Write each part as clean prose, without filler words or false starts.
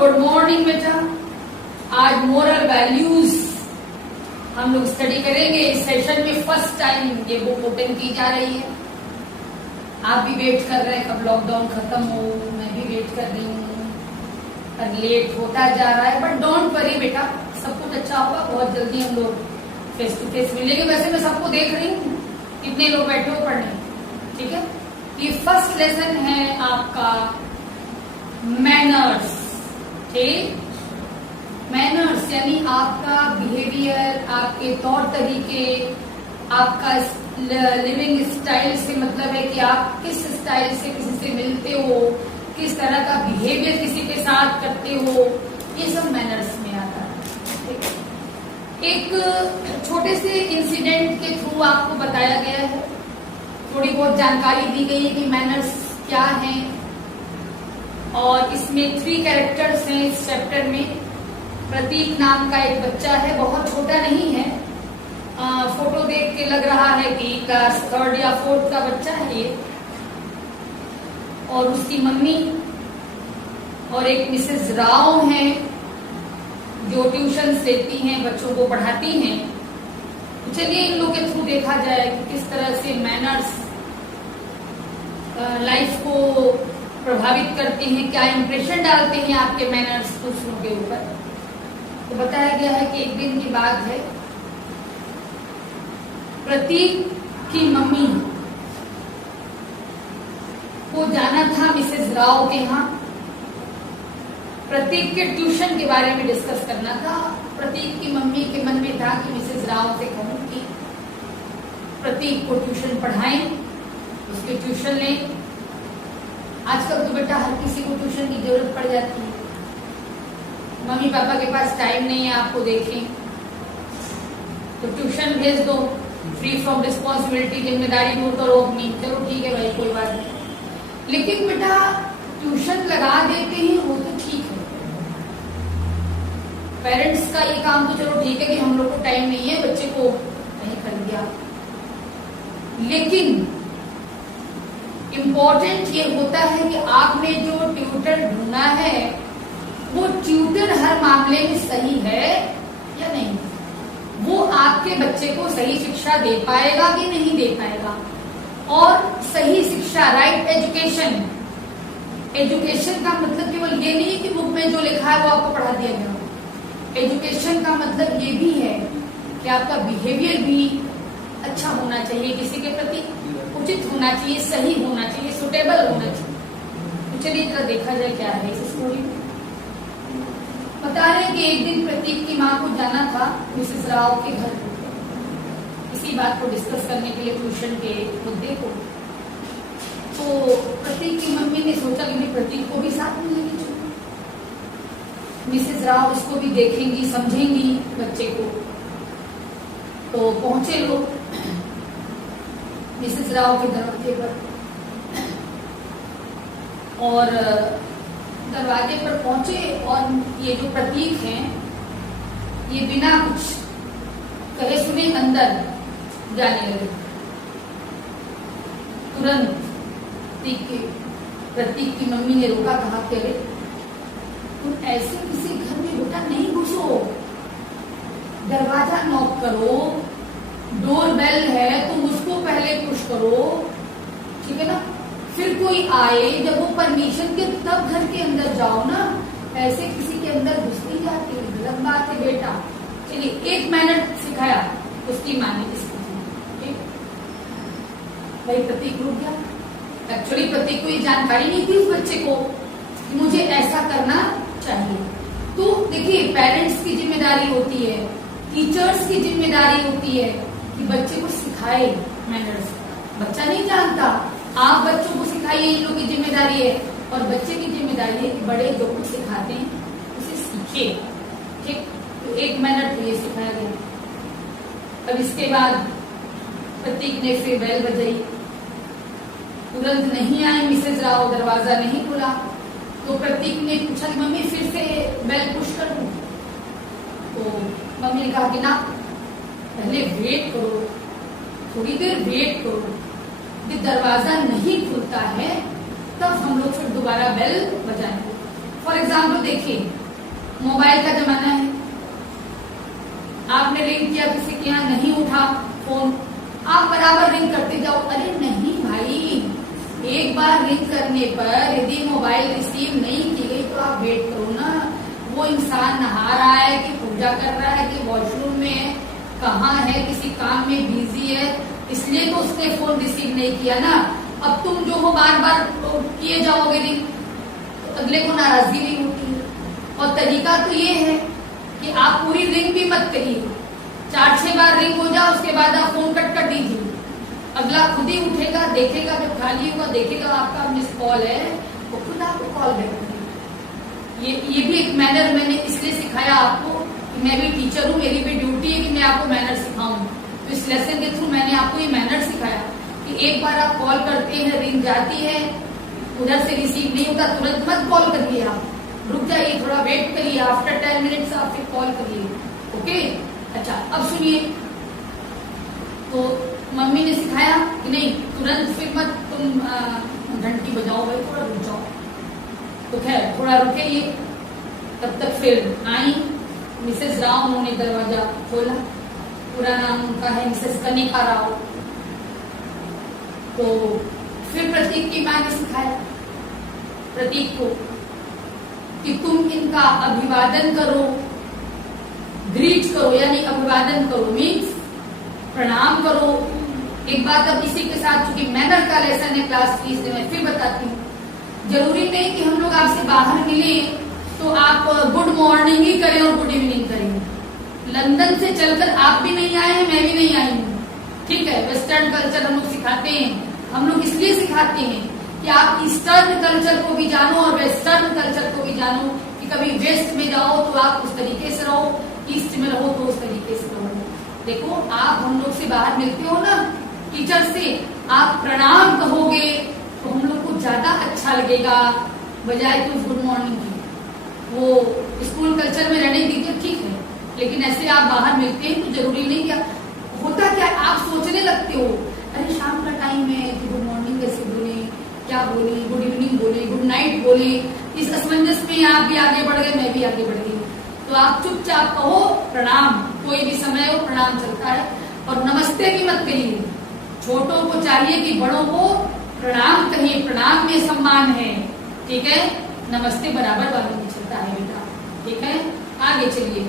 Good morning बेटा। आज moral values हम लोग स्टडी करेंगे। इस सेशन में फर्स्ट टाइम ये बुक ओपन की जा रही है। आप भी वेट कर रहे हैं कब लॉकडाउन खत्म हो, मैं भी वेट कर रही हूँ, पर लेट होता जा रहा है। बट डोंट वरी बेटा, सब कुछ अच्छा होगा। बहुत जल्दी हम लोग फेस टू फेस मिलेंगे। वैसे मैं सबको देख रही हूँ, कितने लोग बैठे हो पढ़ने, ठीक है। ये फर्स्ट लेसन है आपका मैनर्स, ठीक। मैनर्स यानी आपका बिहेवियर, आपके तौर तरीके, आपका लिविंग स्टाइल से मतलब है कि आप किस स्टाइल से किसी से मिलते हो, किस तरह का बिहेवियर किसी के साथ करते हो, ये सब मैनर्स में आता है। एक छोटे से इंसिडेंट के थ्रू आपको बताया गया है, थोड़ी बहुत जानकारी दी गई है कि मैनर्स क्या है। और इसमें 3 कैरेक्टर्स हैं इस चैप्टर में। प्रतीक नाम का एक बच्चा है, बहुत छोटा नहीं है, फोटो देख के लग रहा है कि क्लास 3rd या 4th का बच्चा है ये। और उसकी मम्मी और एक मिसेज राव हैं जो ट्यूशन देती हैं, बच्चों को पढ़ाती हैं। तो चलिए इन लोगों के थ्रू देखा जाए कि किस तरह से मैनर्स लाइफ को प्रभावित करते हैं, क्या इंप्रेशन डालते हैं आपके मैनर्स दूसरों के ऊपर। तो बताया गया है कि एक दिन की बात है, प्रतीक की मम्मी को जाना था मिसेज राव के यहाँ। प्रतीक के ट्यूशन के बारे में डिस्कस करना था। प्रतीक की मम्मी के मन में था कि मिसेज राव से कहूं कि प्रतीक को ट्यूशन पढ़ाएं, उसके ट्यूशन लें। आजकल तो बेटा हर किसी को ट्यूशन की जरूरत पड़ जाती है। मम्मी पापा के पास टाइम नहीं है आपको देखें तो ट्यूशन भेज दो, फ्री फ्रॉम रिस्पॉन्सिबिलिटी, जिम्मेदारी दूर करो अपनी। चलो ठीक है भाई, कोई बात नहीं। लेकिन बेटा ट्यूशन लगा देते हैं वो तो ठीक है, पेरेंट्स का ये काम तो चलो ठीक है कि हम लोग को टाइम नहीं है, बच्चे को नहीं कर दिया। लेकिन इम्पोर्टेंट ये होता है कि आपने जो ट्यूटर ढूंढा है वो ट्यूटर हर मामले में सही है या नहीं, वो आपके बच्चे को सही शिक्षा दे पाएगा कि नहीं दे पाएगा। और सही शिक्षा, राइट एजुकेशन, एजुकेशन का मतलब केवल ये नहीं है कि बुक में जो लिखा है वो आपको पढ़ा दिया गया। एजुकेशन का मतलब ये भी है कि आपका बिहेवियर भी अच्छा होना चाहिए, किसी के प्रति उचित होना चाहिए, सही होना चाहिए, सुटेबल होना चाहिए। तो चलिए इतना देखा जाए क्या है इस स्टोरी में। बता रहे कि एक दिन प्रतीक की माँ को जाना था मिसेस राव के घर, इसी बात को डिस्कस करने के लिए ट्यूशन के मुद्दे को। तो प्रतीक की मम्मी ने सोचा कि प्रतीक को भी साथ में लेके चलो, मिसेस राव इसको भी देखेंगी, समझेंगी बच्चे को। तो पहुंचे लोग मिसेस राव के दरवाजे पर, और दरवाजे पर पहुंचे और ये जो प्रतीक हैं ये बिना कुछ कहे सुने अंदर जाने लगे। तुरंत प्रतीक की मम्मी ने रोका, कहा कि अरे तुम ऐसे किसी घर में बेटा नहीं घुसो, दरवाजा नॉक करो, डोर बेल है तुम उसको पहले पुश करो, ठीक है ना, फिर कोई आए, जब वो परमिशन के तब घर के अंदर जाओ ना, ऐसे किसी के अंदर घुस नहीं जाती, गलत बात है बेटा। चलिए 1 मिनट सिखाया उसकी माँ ने इसको, ठीक। भाई प्रतीक रुक गया। एक्चुअली प्रतीक को ये जानकारी नहीं थी उस बच्चे को कि मुझे ऐसा करना चाहिए। तो देखिए पेरेंट्स की जिम्मेदारी होती है, टीचर्स की जिम्मेदारी होती है कि बच्चे को सिखाए मैनर्स। बच्चा नहीं जानता, आप बच्चों को सिखाइए, इन लोगों की जिम्मेदारी है। और बच्चे की जिम्मेदारी है कि बड़े जो कुछ सिखाते हैं उसे सीखे, ठीक। तो 1 मिनट तो ये सिखाया गया। अब इसके बाद प्रतीक ने फिर बेल बजाई, तुरंत नहीं आई मिसेज राव, दरवाजा नहीं खुला। तो प्रतीक ने पूछा कि मम्मी फिर से बेल पुश कर दूं? तो मम्मी ने कहा कि ना, पहले वेट करो, थोड़ी देर वेट करो, कि दरवाजा नहीं खुलता है तब हम लोग फिर दोबारा बेल बजाएंगे। फॉर एग्जाम्पल देखिए, मोबाइल का जमाना है, आपने रिंग किया, किसी के यहाँ नहीं उठा फोन, आप बराबर रिंग करते जाओ। अरे नहीं भाई, एक बार रिंग करने पर यदि मोबाइल रिसीव नहीं की गई तो आप वेट करो ना। वो इंसान नहा रहा है कि पूजा कर रहा है कि वॉशरूम में है, कहाँ है, किसी काम में बिजी है, इसलिए तो उसने फोन रिसीव नहीं किया ना। अब तुम जो हो बार बार किए जाओगे रिंग, तो अगले को नाराजगी भी होती है। और तरीका तो ये है कि आप पूरी रिंग भी मत करिए, 4-6 बार रिंग हो जाए, उसके बाद आप फोन कट कर दीजिए। अगला खुद ही उठेगा, देखेगा, जब खाली होगा देखेगा आपका मिस कॉल है, वो खुद आपको कॉल बैक करेगा। ये भी एक मैनर मैंने इसलिए सिखाया आपको कि मैं भी टीचर हूँ, मेरी भी ड्यूटी है कि मैं आपको मैनर सिखाऊं। तो इस लेसन के थ्रू मैंने आपको ये मैनर सिखाया कि एक बार आप कॉल करते हैं, रिंग जाती है, उधर से रिसीव नहीं होता, तुरंत मत कॉल करिए, आप रुक जाइए, थोड़ा वेट करिए, आफ्टर 10 मिनट्स आप फिर कॉल करिए। ओके, अच्छा अब सुनिए, तो मम्मी ने सिखाया कि नहीं तुरंत फिर मत तुम घंटी बजाओ भाई, थोड़ा रुक जाओ। तो खैर थोड़ा रुके ये, तब तक फिर आई मिसेस राव, उन्होंने दरवाजा खोला। पूरा नाम उनका है मिसेस कनिका राव। तो फिर प्रतीक की माँ ने सिखाया प्रतीक को कि तुम इनका अभिवादन करो, ग्रीट करो, यानी अभिवादन करो मीन्स प्रणाम करो। एक बात अब इसी के साथ, चूंकि मैनर का लेसन है क्लास 30 में, मैं फिर बताती हूँ, जरूरी नहीं कि हम लोग आपसे बाहर मिले तो आप गुड मॉर्निंग ही करें और गुड इवनिंग करें। लंदन से चलकर आप भी नहीं आए हैं, मैं भी नहीं आई हूँ, ठीक है। वेस्टर्न कल्चर हम लोग सिखाते हैं, हम लोग इसलिए सिखाते हैं कि आप ईस्टर्न कल्चर को भी जानो और वेस्टर्न कल्चर को भी जानो, कि कभी वेस्ट में जाओ तो आप उस तरीके से रहो, ईस्ट में रहो तो उस तरीके से रहो। देखो आप हम लोग से बाहर मिलते हो ना टीचर से, आप प्रणाम कहोगे तो हम लोग को ज्यादा अच्छा लगेगा बजाय कि उस गुड मॉर्निंग की। वो स्कूल कल्चर में रहने दीजिए, ठीक है, लेकिन ऐसे आप बाहर मिलते हैं तो जरूरी नहीं क्या होता, क्या आप सोचने लगते हो अरे शाम का टाइम है कि गुड मॉर्निंग कैसे बोले, क्या बोले, गुड इवनिंग बोले, गुड नाइट बोले। इस असमंजस में आप भी आगे बढ़ गए, मैं भी आगे बढ़ गई। तो आप चुपचाप कहो प्रणाम, कोई भी समय हो प्रणाम चलता है। और नमस्ते भी मत कहिए, छोटों को चाहिए कि बड़ों को प्रणाम कहिए, प्रणाम में सम्मान है, ठीक है। नमस्ते बराबर वालों में चलता है बेटा, ठीक है। आगे चलिए,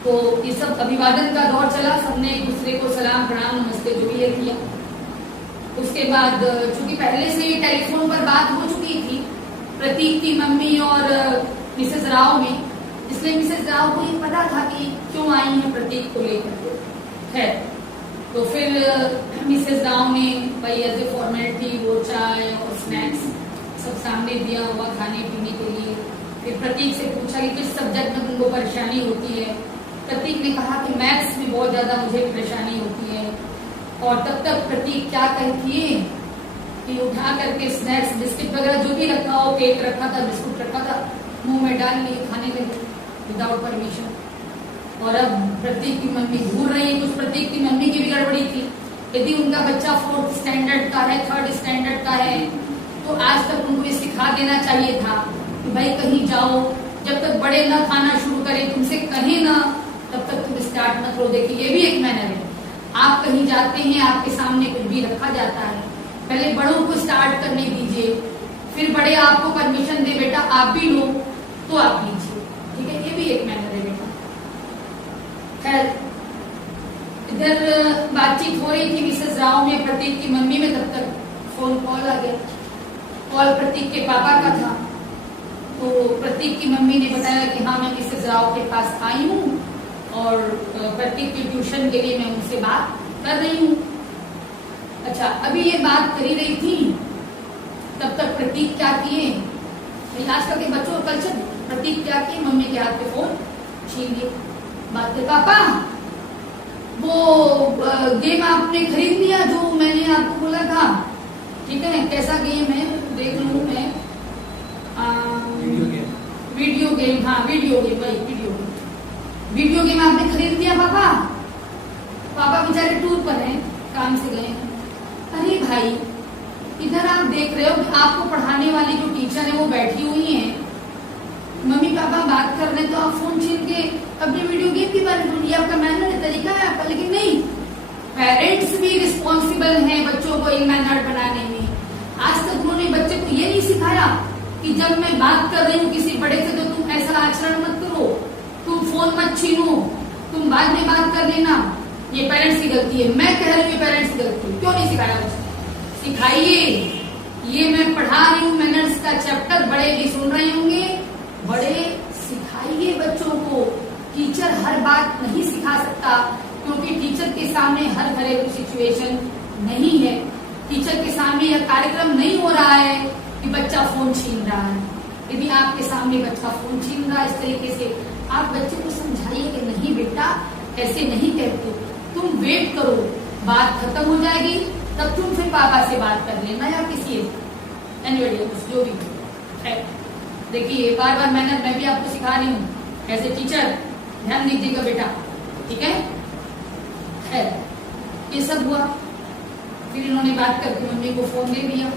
तो ये सब अभिवादन का दौर चला, सबने एक दूसरे को सलाम प्रणाम नमस्ते जो भी किया। उसके बाद चूंकि पहले से ही टेलीफोन पर बात हो चुकी थी प्रतीक की मम्मी और मिसेस राव में, इसलिए मिसेस राव को ये पता था कि क्यों आई है प्रतीक को लेकर के। खैर तो फिर मिसेस राव ने भाई एज ए फॉर्मेलिटी वो चाय और स्नैक्स सब सामने दिया हुआ खाने पीने के लिए। फिर प्रतीक से पूछा कि किस सब्जेक्ट में तुमको परेशानी होती है। प्रतीक ने कहा कि मैथ्स में बहुत ज्यादा मुझे परेशानी होती है। और तब तक प्रतीक क्या कहती है कि उठा करके स्नैक्स बिस्किट वगैरह जो भी रखा हो, केक रखा था, बिस्कुट रखा था, मुंह में डाल लिए, खाने लगे विदाउट परमिशन। और अब प्रतीक की मम्मी घूर रही है, कुछ प्रतीक की मम्मी की भी गड़बड़ी थी। यदि उनका बच्चा 4th स्टैंडर्ड का है, 3rd स्टैंडर्ड का है, तो आज तक उनको ये सिखा देना चाहिए था कि भाई कहीं जाओ, जब तक बड़े ना खाना शुरू करें, तुमसे कहें ना, तब तक तुम स्टार्ट मत करो। देखिए ये भी एक मैनर है, आप कहीं जाते हैं, आपके सामने कुछ भी रखा जाता है, पहले बड़ों को स्टार्ट करने दीजिए, फिर बड़े आपको परमिशन दे बेटा आप भी लो तो आप लीजिए, ठीक है। ये भी एक मैनर है बेटा। खैर इधर बातचीत हो रही थी मिसेस राव में प्रतीक की मम्मी में, तब तक फोन कॉल आ गया। कॉल प्रतीक के पापा का था। तो प्रतीक की मम्मी ने बताया कि हाँ मैं मिसेस राव के पास आई हूँ और प्रतीक की ट्यूशन के लिए मैं उनसे बात कर रही हूँ। अच्छा अभी ये बात करी रही थी, तब तक प्रतीक क्या किए, आजकल के बच्चों का कल्चर, प्रतीक क्या किए, मम्मी के हाथ पे फोन छीन लिए। बात कर पापा वो गेम आपने खरीद लिया जो मैंने आपको बोला था, ठीक है, कैसा गेम है देख लूं मैं। वीडियो गेम, हाँ वीडियो गेम, भाई वीडियो गेम आपने खरीद लिया पापा। पापा बेचारे टूर पर हैं, काम से गए हैं। अरे भाई इधर आप देख रहे हो कि आपको पढ़ाने वाली जो टीचर है वो बैठी हुई है, मम्मी पापा बात कर रहे हैं तो आप फोन छीन के अपनी वीडियो गेम के बारे में, ये आपका मैनर है, तरीका है आपका। लेकिन नहीं, पेरेंट्स भी रिस्पॉन्सिबल हैं बच्चों को इन मैनर बनाने में। आज तक उन्होंने बच्चे को ये नहीं सिखाया कि जब मैं बात कर रही हूँ किसी बड़े से तो तुम ऐसा आचरण मत करो, तुम फोन मत छीनो, तुम बाद में बात कर लेना। ये पेरेंट्स की गलती है, मैं कह रही हूँ पेरेंट्स की गलती है। क्यों नहीं सिखाया बच्चे? सिखाइए। ये मैं पढ़ा रही हूँ मैनर्स का चैप्टर, बड़े भी सुन रहे होंगे, बड़े सिखाइए बच्चों को। टीचर हर बात नहीं सिखा सकता क्योंकि टीचर के सामने हर घरेलू सिचुएशन नहीं है। टीचर के सामने यह कार्यक्रम नहीं हो रहा है कि बच्चा फोन छीन रहा है। यदि आपके सामने बच्चा फोन छीन रहा है इस तरीके से, आप बच्चे को समझाइए कि नहीं बेटा ऐसे नहीं कहते, तुम वेट करो, बात खत्म हो जाएगी तब तुम फिर पापा से बात कर लेना या किसी एनीबॉडी जो भी है। देखिए बार बार मैं भी आपको सिखा रही हूँ एज ए टीचर, ध्यान दीजिएगा बेटा, ठीक है। ये सब हुआ, फिर इन्होंने बात करके मम्मी को फोन दे दिया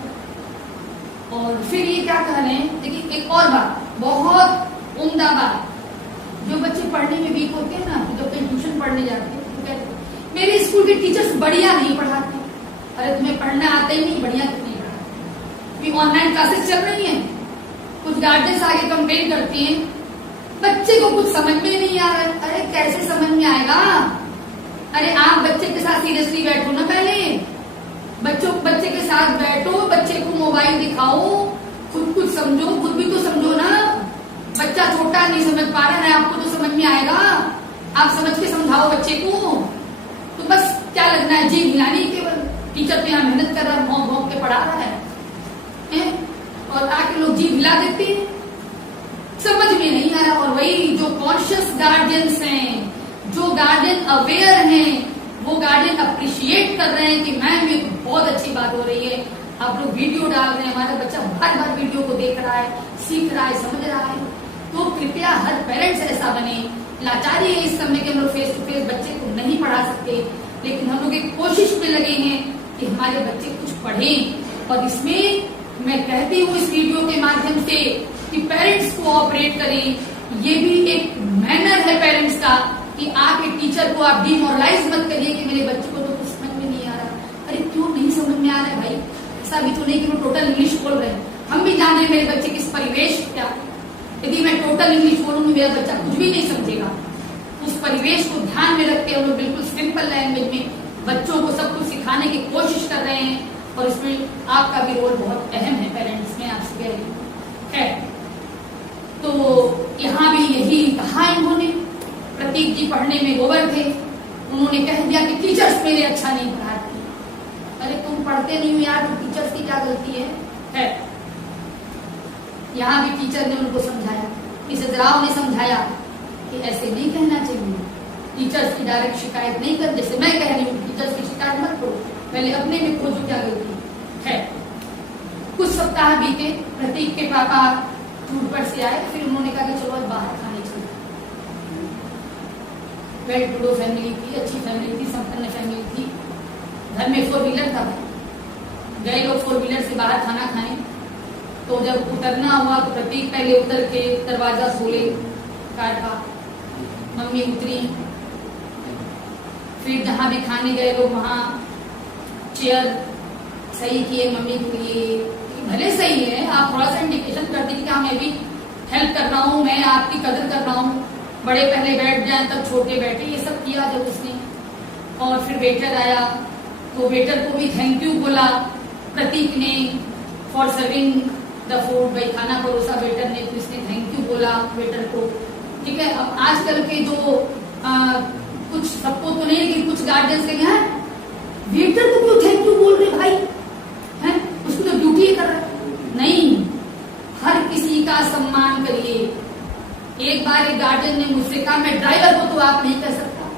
और फिर ये क्या कह रहे हैं, देखिए एक और बात, बहुत उम्दा बात। जो बच्चे पढ़ने में वीक होते हैं ना, जब कहीं ट्यूशन पढ़ने जाते हैं तो कहते हैं मेरे स्कूल के टीचर्स बढ़िया नहीं पढ़ाते। अरे तुम्हें पढ़ना आता ही नहीं, बढ़िया क्यों नहीं पढ़ाते? ऑनलाइन क्लासेस चल रही हैं, कुछ गार्जियंस आगे कंप्लेन करती हैं बच्चे को कुछ समझ में नहीं आ रहा है। अरे कैसे समझ में आएगा? अरे आप बच्चे के साथ सीरियसली बैठो ना, पहले बच्चे के साथ बैठो, बच्चे को मोबाइल दिखाओ, खुद कुछ समझो, खुद भी तो समझो ना। बच्चा छोटा नहीं समझ पा रहा है, आपको तो समझ में आएगा, आप समझ के समझाओ बच्चे को। तो बस क्या लगना है, जी हिलानी केवल, टीचर तो यहाँ मेहनत कर रहा है, भौंक भौंक के पढ़ा रहा है और आके लोग जी हिला देते हैं, समझ में नहीं आ रहा। और वही जो कॉन्शियस गार्जियंस हैं, जो गार्जियन अवेयर हैं, वो गार्जियन अप्रिशिएट कर रहे हैं कि मैम ये बहुत अच्छी बात हो रही है, आप लोग वीडियो डाल रहे हैं, हमारा बच्चा बार बार वीडियो को देख रहा है, सीख रहा है, समझ रहा है। तो कृपया हर पेरेंट्स ऐसा बने। लाचारी है इस समय के, हम लोग फेस टू फेस बच्चे को नहीं पढ़ा सकते, लेकिन हम लोग एक कोशिश में लगे हैं कि हमारे बच्चे कुछ पढ़ें। और इसमें मैं कहती हूँ इस वीडियो के माध्यम से कि पेरेंट्स कोऑपरेट करें। ये भी एक मैनर है पेरेंट्स का कि आप एक टीचर को आप डिमोरलाइज मत करिए कि मेरे बच्चे को तो कुछ समझ में नहीं आ रहा। अरे क्यों नहीं समझ में आ रहा है भाई? ऐसा भी तो नहीं कि वो टोटल इंग्लिश बोल रहे हैं, हम भी जान रहे हैं मेरे बच्चे किस परिवेश क्या। यदि मैं टोटल इंग्लिश बोलूंगी मेरा बच्चा कुछ भी नहीं समझेगा। उस परिवेश को ध्यान में रखते हम लोग बिल्कुल सिंपल लैंग्वेज में बच्चों को सब कुछ सिखाने की कोशिश कर रहे हैं और इसमें आपका भी रोल बहुत अहम है पेरेंट्स में, आपसे कह रही है। तो यहाँ भी यही कहा इन्होंने। प्रतीक जी पढ़ने में गोबर थे, उन्होंने कह दिया कि टीचर्स मेरे अच्छा नहीं पढ़ाती। अरे तुम पढ़ते नहीं हो यार, तो टीचर्स की क्या गलती है? यहाँ भी टीचर ने उनको समझाया, मिसेज राव ने समझाया कि ऐसे नहीं कहना चाहिए, टीचर्स की डायरेक्ट शिकायत नहीं कर, जैसे मैं कह रही हूँ टीचर्स की शिकायत मत करो, पहले अपने में खोजो क्या गलती है। कुछ सप्ताह बीते, प्रतीक के पापा टूर पर से आए, फिर उन्होंने कहा कि चलो आज बाहर खाने चलो। वेल टू डू फैमिली थी, अच्छी फैमिली थी, संपन्न फैमिली थी, घर में 4 व्हीलर था, गए लोग 4 व्हीलर से बाहर खाना खाएं। तो जब उतरना हुआ तो प्रतीक पहले उतर के दरवाजा खोले, काटा, मम्मी उतरी, फिर जहां भी खाने गए लोग वहां चेयर सही किए मम्मी के लिए, भले सही है, आप थोड़ा सा इंडिकेशन कर दीजिए कि हाँ मैं भी हेल्प कर रहा हूँ, मैं आपकी कदर कर रहा हूँ, बड़े पहले बैठ जाए तब छोटे बैठे, ये सब किया जब उसने। और फिर वेटर आया तो वेटर को भी थैंक यू बोला प्रतीक ने फॉर सर्विंग द फूड, भाई खाना परोसा वेटर ने, तो इसने थैंक यू बोला वेटर को, ठीक है। अब आजकल के जो कुछ सबको तो नहीं, लेकिन कुछ गार्जियंस के हैं वेटर को क्यों थैंक यू बोल रहे भाई, हैं उसको तो ड्यूटी कर रहा। नहीं, हर किसी का सम्मान करिए। एक बार एक गार्जियन ने मुझसे कहा मैं ड्राइवर को तो आप नहीं कह सकता,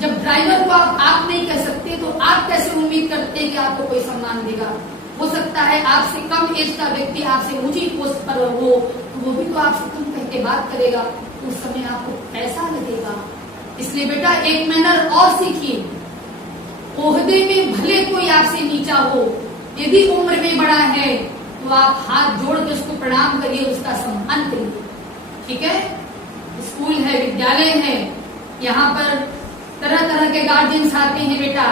जब ड्राइवर को आप नहीं कह सकते तो आप कैसे उम्मीद करते हैं कि आपको कोई सम्मान देगा? हो सकता है आपसे कम एज का व्यक्ति आपसे ऊंची पोस्ट पर हो, तो वो भी तो आपसे तुम कह के बात करेगा, तो उस समय आपको कैसा लगेगा? इसलिए बेटा एक मैनर और सीखिए, ओहदे में भले कोई आपसे नीचा हो, यदि उम्र में बड़ा है तो आप हाथ जोड़ के उसको प्रणाम करिए, उसका सम्मान करिए। ठीक है, स्कूल है, विद्यालय है, यहाँ पर तरह तरह के गार्जियंस आते हैं बेटा।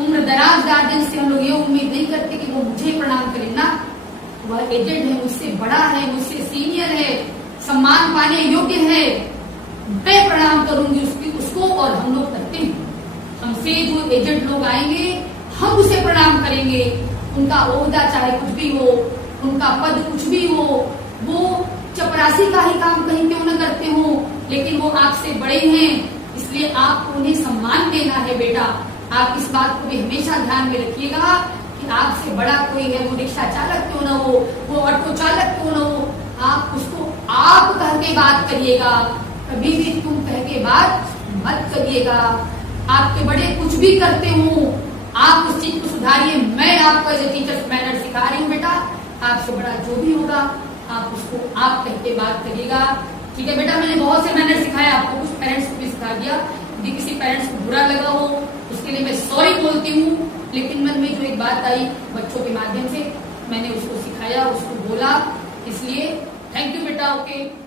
उम्र दराज गार्जियन से हम लोग ये उम्मीद नहीं करते कि वो मुझे प्रणाम करें ना, वह एजेड है, मुझसे बड़ा है, मुझसे सीनियर है, सम्मान पाने योग्य है, मैं प्रणाम करूंगी उसको। और हम लोग करते हैं, हमसे जो एजेड लोग आएंगे हम उसे प्रणाम करेंगे। उनका ओहदा चाहे कुछ भी हो, उनका पद कुछ भी हो, वो चपरासी का ही काम कहीं क्यों न करते हो, लेकिन वो आपसे बड़े हैं, इसलिए आपको उन्हें सम्मान देना है बेटा। आप इस बात को भी हमेशा ध्यान में रखिएगा कि आपसे बड़ा कोई है, वो रिक्शा चालक क्यों न हो, वो ऑटो चालक क्यों न हो, आप उसको आप कह के बात करिएगा, कभी भी तुम कह के बात मत करिएगा। आपके बड़े कुछ भी करते हो, आप उस चीज को सुधारिए। मैं आपको एज ए टीचर मैनर सिखा रही हूँ बेटा, आपसे बड़ा जो भी होगा आप उसको आप कह के बात करिएगा। ठीक है बेटा, मैंने बहुत से मैनर सिखाए, आपको कुछ पेरेंट्स को भी सिखा दिया। यदि किसी पेरेंट्स को बुरा लगा हो उसके लिए मैं सॉरी बोलती हूँ, लेकिन मन में जो एक बात आई बच्चों के माध्यम से मैंने उसको सिखाया, उसको बोला, इसलिए थैंक यू बेटा। ओके।